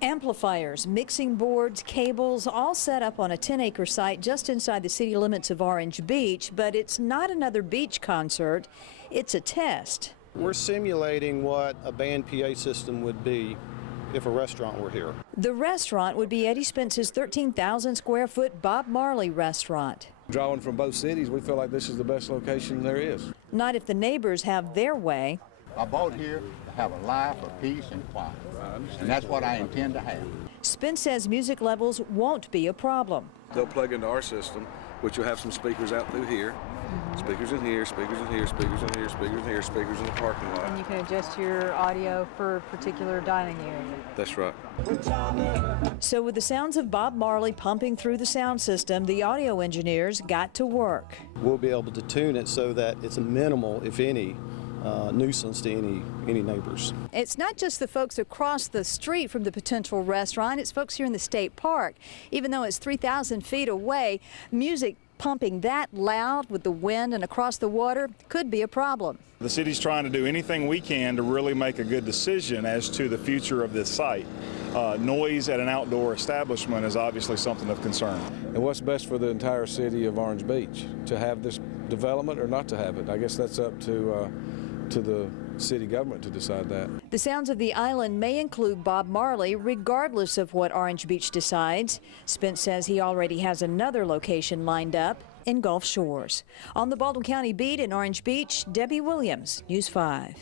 Amplifiers, mixing boards, cables, all set up on a 10-acre site just inside the city limits of Orange Beach, but it's not another beach concert, it's a test. We're simulating what a band PA system would be if a restaurant were here. The restaurant would be Eddie Spence's 13,000 square foot Bob Marley restaurant. Drawing from both cities, we feel like this is the best location there is. Not if the neighbors have their way. I bought here to have a life of peace and quiet, and that's what I intend to have. Spence says music levels won't be a problem. They'll plug into our system, which will have some speakers out through here, speakers in here, speakers in here, speakers in here, speakers in here, speakers in the parking lot. And you can adjust your audio for a particular dining area. That's right. So with the sounds of Bob Marley pumping through the sound system, the audio engineers got to work. We'll be able to tune it so that it's a minimal, if any, nuisance to any neighbors. It's not just the folks across the street from the potential restaurant, it's folks here in the state park. Even though it's 3,000 feet away, music pumping that loud with the wind and across the water could be a problem. The city's trying to do anything we can to really make a good decision as to the future of this site. Noise at an outdoor establishment is obviously something of concern. And what's best for the entire city of Orange Beach? To have this development or not to have it? I guess that's up to the city government to decide that. The sounds of the island may include Bob Marley regardless of what Orange Beach decides. Spence says he already has another location lined up in Gulf Shores. On the Baldwin County beat in Orange Beach, Debbie Williams, News 5.